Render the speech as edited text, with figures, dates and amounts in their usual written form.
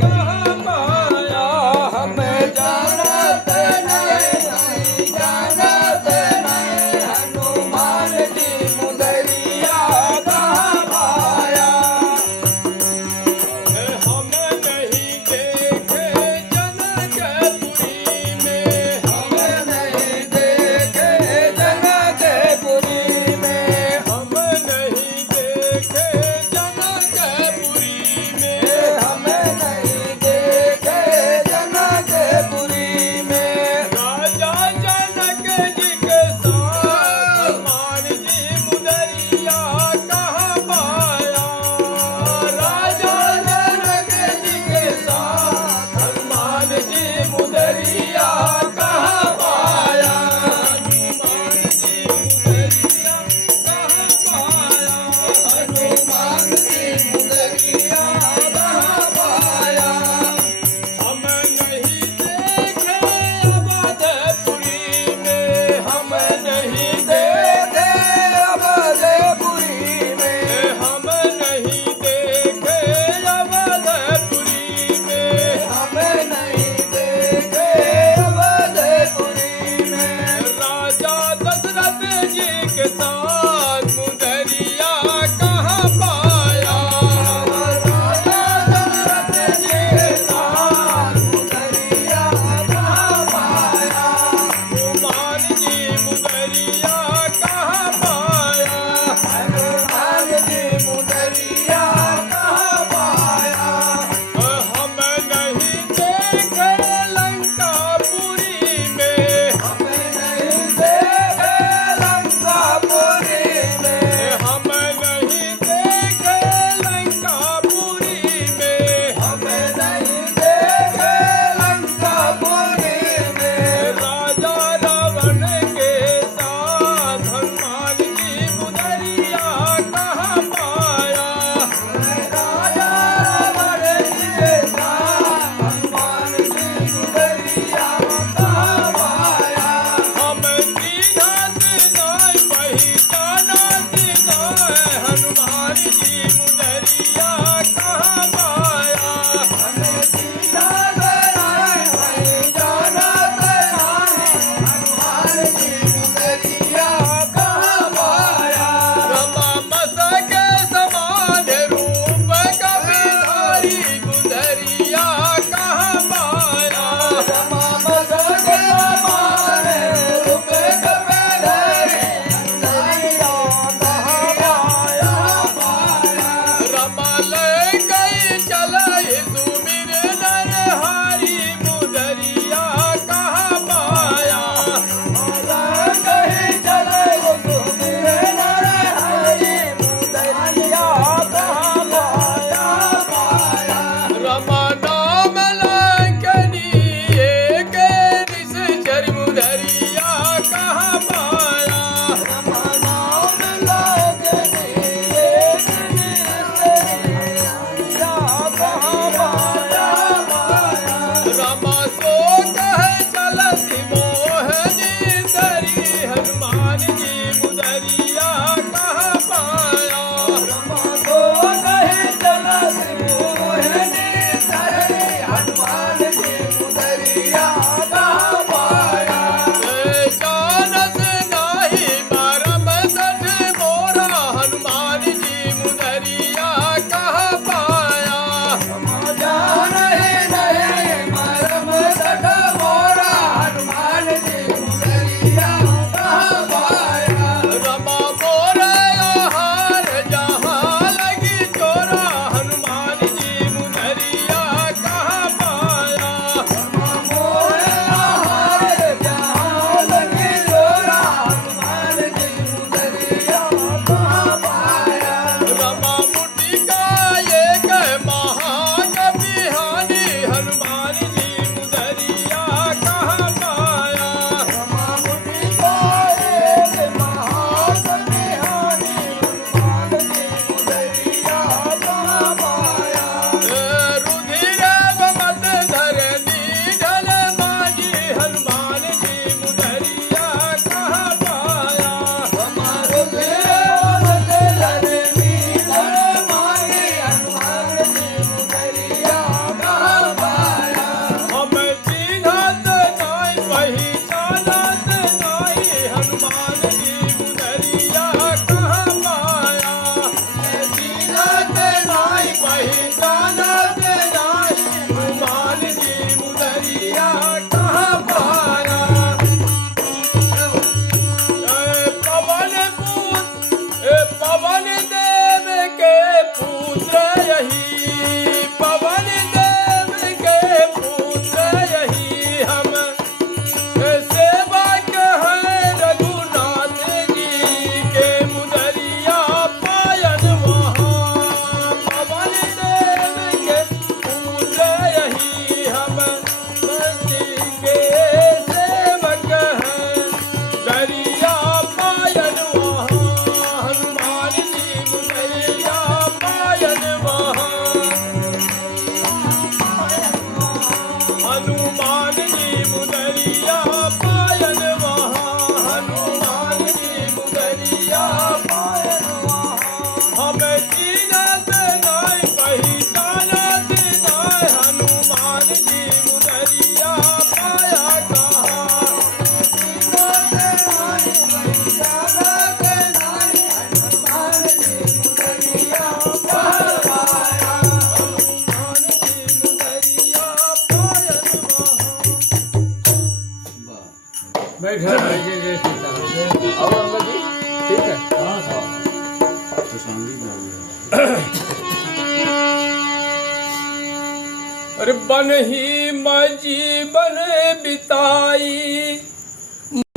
कहाँ पाया। हमें जानत नहीं जानत नहीं हनुमान जी मुदरिया कहाँ पाया। हम नहीं देखे जनकपुरी में हम नहीं देखे जनकपुरी में हम नहीं देखे जनकपुरी में हम नहीं देखे जनकपुरी में। राजा जनक जी के साथ हनुमान जी मुदरिया कहाँ पाया। राजा जनक जी के साथ हनुमान जी मुदरिया कहाँ पाया। हनुमान जी मुदरिया कहाँ पाया। हनुमान जी मुदरिया कहाँ पाया। हम नहीं देखे अवधपुरी में हम नहीं देखे अवधपुरी में हम नहीं देखे अवधपुरी में हम नहीं देखे अवधपुरी में। राजा दशरथ जी के साथ मुदरिया कहाँ पाया। राजा दशरथ जी के साथ मुदरिया कहाँ पाया। हनुमान जी मुदरिया कहाँ पाया। हनुमान जी मुदरिया कहाँ पाया। हम नहीं देखे लंकापुरी में हम नहीं देखे लंकापुरी में हम नहीं देखे लंकापुरी में हम नहीं देखे लंकापुरी में। राजा रावण के साथ हनुमान जी मुदरिया कहाँ पाया। राजा रावण के साथ हनुमान जी मुदरिया कहाँ पाया। हम दीनात नाय पहचानत नाय हनुमान जी मुदरिया कहाँ पाया। हमें दीनात नाय पहचानत नाय हनुमान जी मुदरिया कहाँ पाया। रमा मस्तक समान रूप कपिधारी मुदरिया कहाँ पाया। रमा मस्तक समान रूप कपिधारी मुदरिया कहाँ पाया। रमा ले गई चलई सुमिर नरहरि मुदरिया कहाँ पाया। कहीं चलई सुमिर नरहरि मुदरिया कहाँ पाया। रमा नाम लंकनी एक निश्चर मुदरिया कहाँ पाया। रमा नाम लंकनी एक निश्चर मुदरिया कहाँ पाया। रमा सो कह चलसी मोहनी धरी हनुमान जी मुदरिया कहाँ पाया। रमा सो कह चलसी मोहनी धरी हनुमान जी मुदरिया कहाँ पाया। जानस नाही मरम सठ मोरा हनुमान जी मुदरिया कहाँ पाया। अरे बन ही मजी बन बिताई